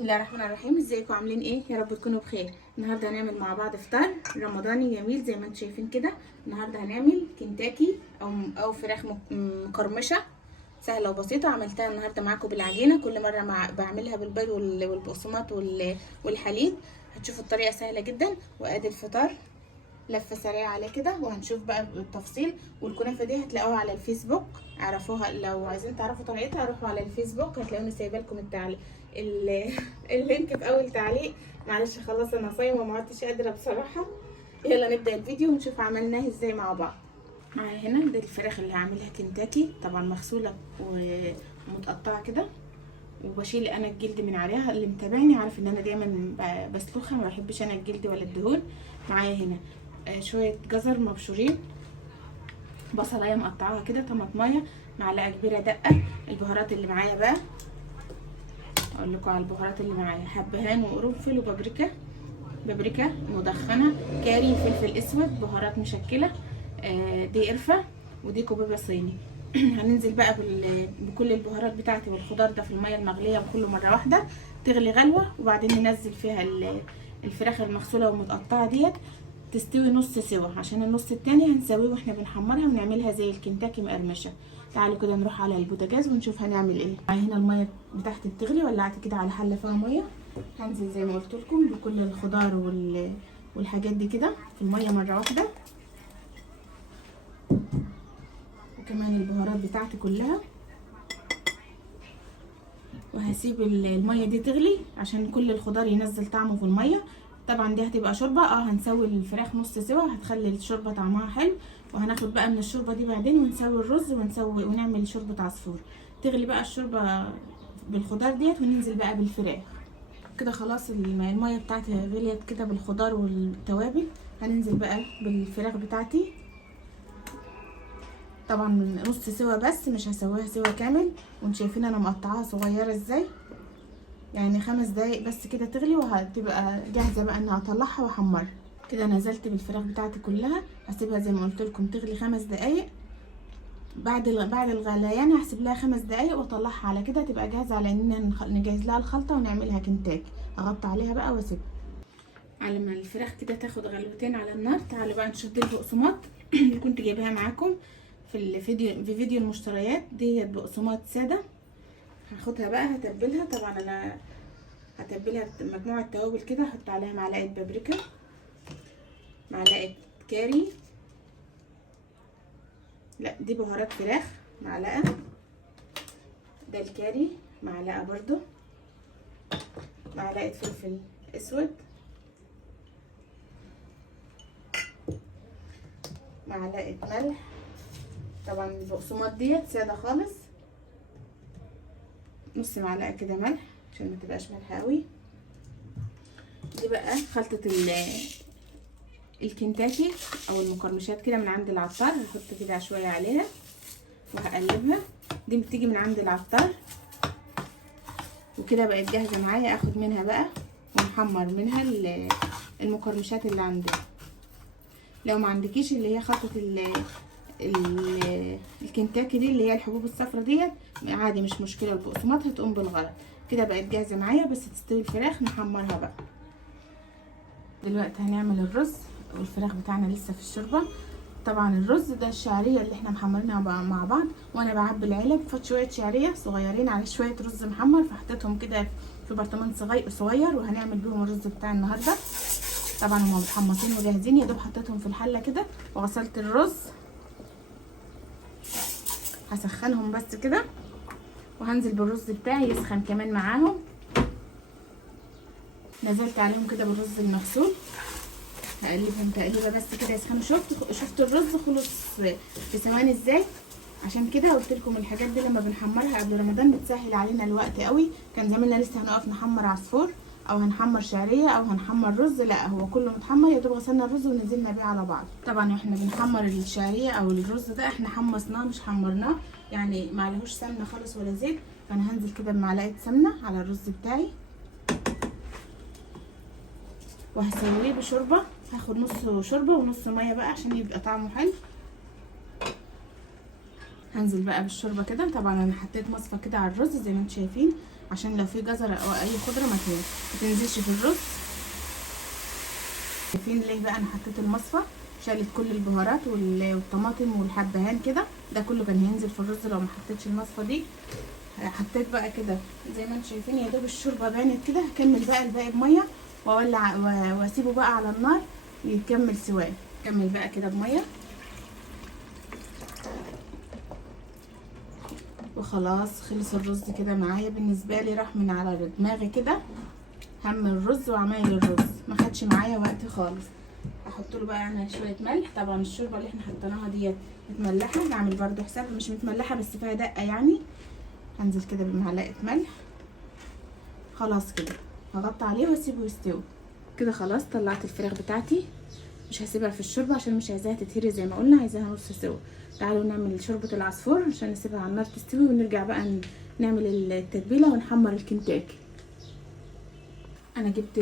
بسم الله الرحمن الرحيم. ازيكم عاملين ايه؟ يا رب تكونوا بخير. النهارده هنعمل مع بعض فطار رمضاني جميل زي ما انتم شايفين كده. النهارده هنعمل كنتاكي او فراخ مقرمشه سهله وبسيطه. عملتها النهارده معاكم بالعجينه، كل مره بعملها بالبيض والبقسماط والحليب. هتشوفوا الطريقه سهله جدا. وادي الفطار لفه سريعه عليه كده، وهنشوف بقى التفصيل. والكنافه دي هتلاقوها على الفيسبوك، اعرفوها. لو عايزين تعرفوا طريقتها روحوا على الفيسبوك، هتلاقوني سايبه لكم اللينك في اول تعليق. معلش خلاص انا صايمه وما عدتش قادره بصراحه. يلا نبدا الفيديو ونشوف عملناه ازاي مع بعض. معايا هنا دي الفراخ اللي هعملها كنتاكي، طبعا مغسوله ومتقطعه كده، وبشيل انا الجلد من عليها. اللي متابعني عارف ان انا دايما بسلخها، ما بحبش انا الجلد ولا الدهون. معايا هنا شويه جزر مبشورين، بصلايه مقطعاها كده، طماطمايه، معلقه كبيره دقه. البهارات اللي معايا بقى اقول لكم على البهارات اللي معايا: حبهان وقرنفل وبابريكا مدخنه، كاري، فلفل اسود، بهارات مشكله، دي قرفه، ودي كوبيبه صيني. هننزل بقى بكل البهارات بتاعتي والخضار ده في الميه المغليه بكله مره واحده تغلي غلوه، وبعدين ننزل فيها الفراخ المغسوله والمتقطعه ديت تستوي نص سوا، عشان النص التاني هنسويه واحنا بنحمرها ونعملها زي الكنتاكي مقرمشه. تعالوا كده نروح على البوتاجاز ونشوف هنعمل ايه. هنا الميه بتاعتي بتغلي، ولعت كده على حله فيها ميه. هنزل زي ما قلت لكم بكل الخضار والحاجات دي كده في الميه مره واحده، وكمان البهارات بتاعتي كلها. وهسيب الميه دي تغلي عشان كل الخضار ينزل طعمه في الميه. طبعا دي هتبقى شوربه، هنسوي الفراخ نص سوا، هتخلي الشوربه طعمها حلو. وهناخد بقى من الشوربه دي بعدين ونسوي الرز ونعمل شوربه عصفور. تغلي بقى الشوربه بالخضار ديت، وننزل بقى بالفراخ كده. خلاص الميه بتاعتي غليت كده بالخضار والتوابل. هننزل بقى بالفراخ بتاعتي، طبعا نص سوا بس، مش هسويها سوا كامل. وانتوا شايفين انا مقطعاها صغيره ازاي، يعني 5 دقايق بس كده تغلي، وهتبقى جاهزه بقى ان اطلعها واحمرها. كده نزلت بالفراخ بتاعتي كلها، هسيبها زي ما قلت لكم تغلي 5 دقايق. بعد الغليان هحسب لها 5 دقايق واطلعها. على كده تبقى جاهزه على ان نجهز لها الخلطه ونعملها كنتاكي. هغطي عليها بقى واسيبها على ما الفراخ كده تاخد غلوتين على النار. تعالوا بقى نشد البقسماط اللي كنت جايباها معاكم في فيديو المشتريات ديت. بقسماط ساده هاخدها بقى هتبلها. طبعا انا هتبلها مجموعه توابل كده. هحط عليها معلقه بابريكا، معلقه كاري، لا دي بهارات فراخ، معلقه. ده الكاري معلقه برضو، معلقه فلفل اسود، معلقه ملح. طبعا البقسماط ديت ساده خالص، نص معلقه كده ملح عشان ما تبقاش مالحه قوي. دي بقى خلطه الكنتاكي او المقرمشات كده من عند العطار. هحط كده شويه عليها وهقلبها. دي بتيجي من عند العطار، وكده بقت جاهزه معايا. اخد منها بقى ونحمر منها المقرمشات اللي عندي. لو ما عندكيش اللي هي خلطه الكنتاكي دي اللي هي الحبوب الصفرا ديت، عادي مش مشكله، البقسماط هتقوم بالغرض. كده بقت جاهزه معايا، بس تستوي الفراخ نحمرها بقى. دلوقتي هنعمل الرز، والفراخ بتاعنا لسه في الشوربه. طبعا الرز ده الشعريه اللي احنا محمرينها مع بعض، وانا بعبي العلب فات شويه شعريه صغيرين على شويه رز محمر، فحطيتهم كده في برطمان صغير، وهنعمل بيهم الرز بتاع النهارده. طبعا هما متحمصين وجاهزين، يا دوب حطيتهم في الحله كده وغسلت الرز. هسخنهم بس كده، وهنزل بالرز بتاعي يسخن كمان معاهم. نزلت عليهم كده بالرز المغسول، هقلبهم تقليبه بس كده يسخنوا. شفت الرز خلص في ثواني ازاي. عشان كده قلت لكم الحاجات دي لما بنحمرها قبل رمضان بتسهل علينا الوقت قوي. كان زماننا لسه هنقف نحمر عصفور او هنحمر شعريه او هنحمر رز، لا هو كله متحمر. يا دوب غسلنا الرز ونزلنا بيه على بعض. طبعا احنا بنحمر الشعريه او الرز ده احنا حمصناه مش حمرناه، يعني ما عليهوش سمنه خالص ولا زيت. فانا هنزل كده بمعلقه سمنه على الرز بتاعي، وهسويه بشوربه. هاخد نص شوربه ونص ميه بقى عشان يبقى طعمه حلو. هنزل بقى بالشوربه كده. طبعا انا حطيت مصفى كده على الرز زي ما انتم شايفين، عشان لو في جزر او اي خضره ما تنزلش في الرز. شايفين ليه بقى انا حطيت المصفى؟ شالت كل البهارات والطماطم والحبهان كده، ده كله كان هينزل في الرز لو ما حطيتش المصفى دي. حطيت بقى كده زي ما انتم شايفين يا دوب الشوربه بانت كده. هكمل بقى الباقي بميه واولع واسيبه بقى على النار يكمل سواه. كمل بقى كده بميه وخلاص. خلص الرز كده معايا بالنسبه لي، راح من على دماغي كده هم الرز وعمايل الرز، ما خدش معايا وقت خالص. احط له بقى انا شويه ملح. طبعا الشوربه اللي احنا حطيناها ديت متملحه، نعمل برده حساب مش متملحه بس فيها دقه يعني. هنزل كده بمعلقه ملح. خلاص كده هغطي عليه واسيبه يستوي كده. خلاص طلعت الفراخ بتاعتي، مش هسيبها في الشوربه عشان مش عايزاها تتهري زي ما قلنا، عايزاها نص سوا. تعالوا نعمل شوربه العصفور عشان نسيبها على النار تستوي، ونرجع بقى نعمل التتبيله ونحمر الكنتاكي. انا جبت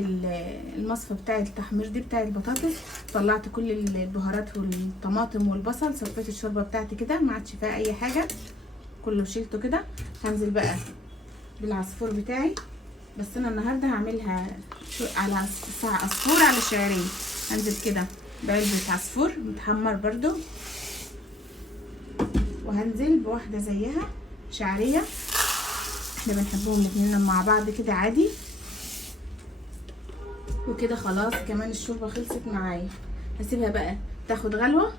المصفى بتاع التحمير دي بتاع البطاطس، طلعت كل البهارات والطماطم والبصل، صفيت الشوربه بتاعتي كده ما عادش فيها اي حاجه، كله شيلته كده. هنزل بقى بالعصفور بتاعي، بس انا النهارده هعملها على عصفور على شعرين. هنزل كده بعلبه عصفور متحمر برضو، وهنزل بواحده زيها شعريه، احنا بنحبهم الاتنين مع بعض كده عادي. وكده خلاص كمان الشوربه خلصت معايا. هسيبها بقى تاخد غلوه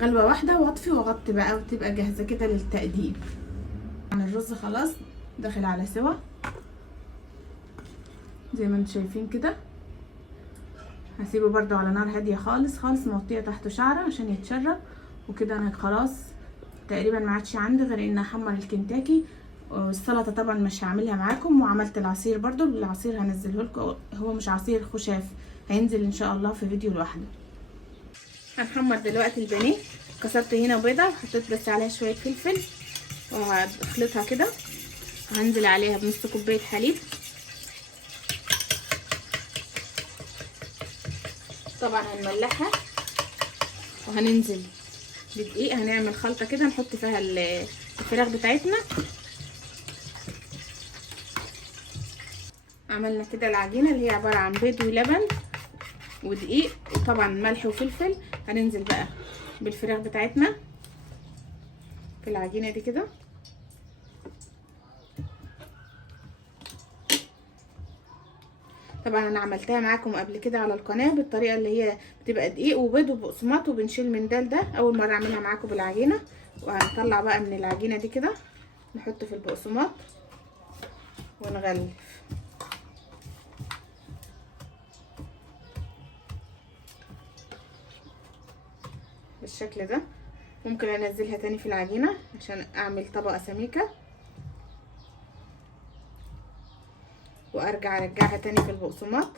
واحده واطفي واغطي بقى، وتبقى جاهزه كده للتقديم. الرز خلاص داخل على سوا زي ما انتم شايفين كده. هسيبه برضو على نار هاديه خالص خالص، موطيه تحته شعره عشان يتشرب. وكده انا خلاص تقريبا ما عادش عندي غير ان احمر الكنتاكي. والسلطه طبعا مش هعملها معاكم، وعملت العصير برضو. العصير هنزله لكم، هو مش عصير خشاف، هينزل ان شاء الله في فيديو لوحده. هنحمر دلوقتي البانيه. كسرت هنا بيضه وحطيت بس عليها شويه فلفل وهخلطها كده. هنزل عليها بنص كوبايه حليب، طبعا هنملحها، وهننزل بدقيق. هنعمل خلطه كده نحط فيها الفراخ بتاعتنا. عملنا كده العجينه اللي هي عباره عن بيض ولبن ودقيق وطبعا ملح وفلفل. هننزل بقى بالفراخ بتاعتنا في العجينه دي كده. طبعا انا عملتها معاكم قبل كده على القناه بالطريقه اللي هي بتبقى دقيق وبيض وبقسماط، وبنشيل من ده اول مره اعملها معاكم بالعجينه. وهنطلع بقى من العجينه دي كده نحط في البقسماط ونغلف بالشكل ده. ممكن انزلها تاني في العجينه عشان اعمل طبقه سميكه، وارجع ارجعها تاني في البقسماط.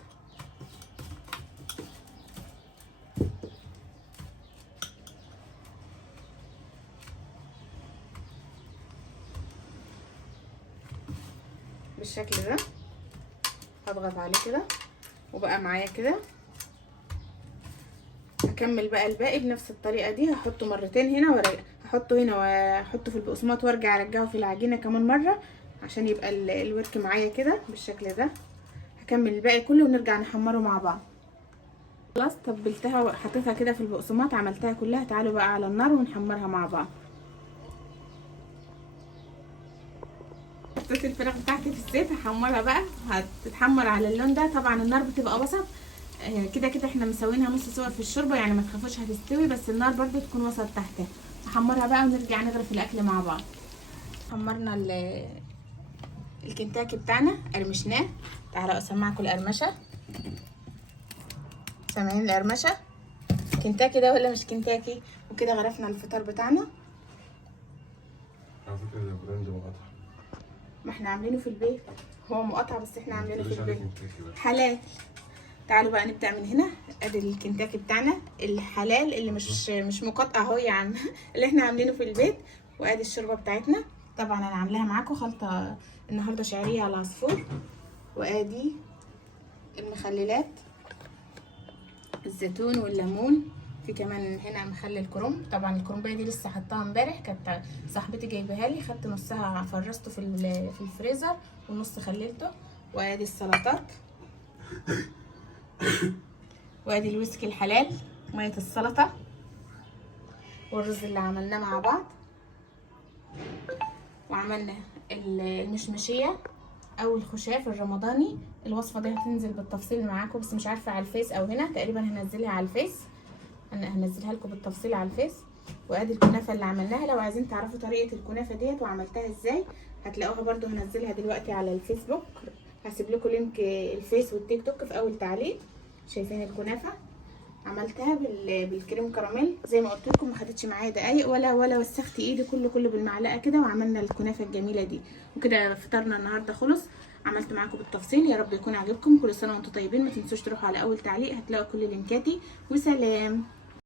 بالشكل ده هضغط عليه كده وبقى معايا كده. هكمل بقى الباقي بنفس الطريقه دي، هحطه مرتين هنا هحطه هنا واحطه في البقسماط وارجع ارجعه في العجينه كمان مره عشان يبقى الورك معايا كده بالشكل ده. هكمل الباقي كله ونرجع نحمره مع بعض. خلاص تبلتها وحطيتها كده في البقسماط، عملتها كلها. تعالوا بقى على النار ونحمرها مع بعض. حطيت الفراخ بتاعتي في الزيت هحمرها بقى، هتتحمر على اللون ده. طبعا النار بتبقى وسط كده كده، احنا مسوينها نص سوا في الشوربه يعني ما تخافوش هتستوي، بس النار برضو تكون وسط تحتها. نحمرها بقى ونرجع نغرف الاكل مع بعض. حمرنا الكنتاكي بتاعنا، قرمشناه. تعالوا اسمعكم القرمشه. سامعين القرمشه؟ كنتاكي ده ولا مش كنتاكي؟ وكده غرفنا الفطار بتاعنا. على فكره ده براند مقاطعه، ما احنا عاملينه في البيت. هو مقاطع بس احنا عاملينه في البيت حلال. تعالوا بقى نبدأ من هنا. ادي الكنتاكي بتاعنا الحلال اللي مش مقاطع اهو يا عم اللي احنا عاملينه في البيت. وادي الشوربه بتاعتنا، طبعا انا عاملاها معاكم خلطه النهارده شعريه على عصفور. وادي المخللات، الزيتون والليمون في كمان هنا مخلل الكرنب، طبعا الكرنبايه دي لسه حطاها امبارح، كانت صاحبتي جايبها لي، خدت نصها فرزته في الفريزر والنص خللته. وادي السلطات، وادي الويسكي الحلال، ميه السلطه، والرز اللي عملناه مع بعض. وعملنا المشمشيه او الخشاف الرمضاني. الوصفه دي هتنزل بالتفصيل معاكم، بس مش عارفه على الفيس او هنا، تقريبا هنزلها على الفيس، انا هنزلها لكم بالتفصيل على الفيس. وادي الكنافه اللي عملناها، لو عايزين تعرفوا طريقه الكنافه ديت وعملتها ازاي هتلاقوها برده، هنزلها دلوقتي على الفيسبوك، هسيب لكم لينك الفيس والتيك توك في اول تعليق. شايفين الكنافه عملتها بالكريم كراميل زي ما قلت لكم، ما خدتش معايا دقايق ولا وسخت ايدي، كله بالمعلقه كده، وعملنا الكنافه الجميله دي. وكده فطرنا النهارده خلص، عملت معاكم بالتفصيل، يا رب يكون عجبكم. كل سنه وانتم طيبين، ما تنسوش تروحوا على اول تعليق هتلاقوا كل لينكاتي، وسلام.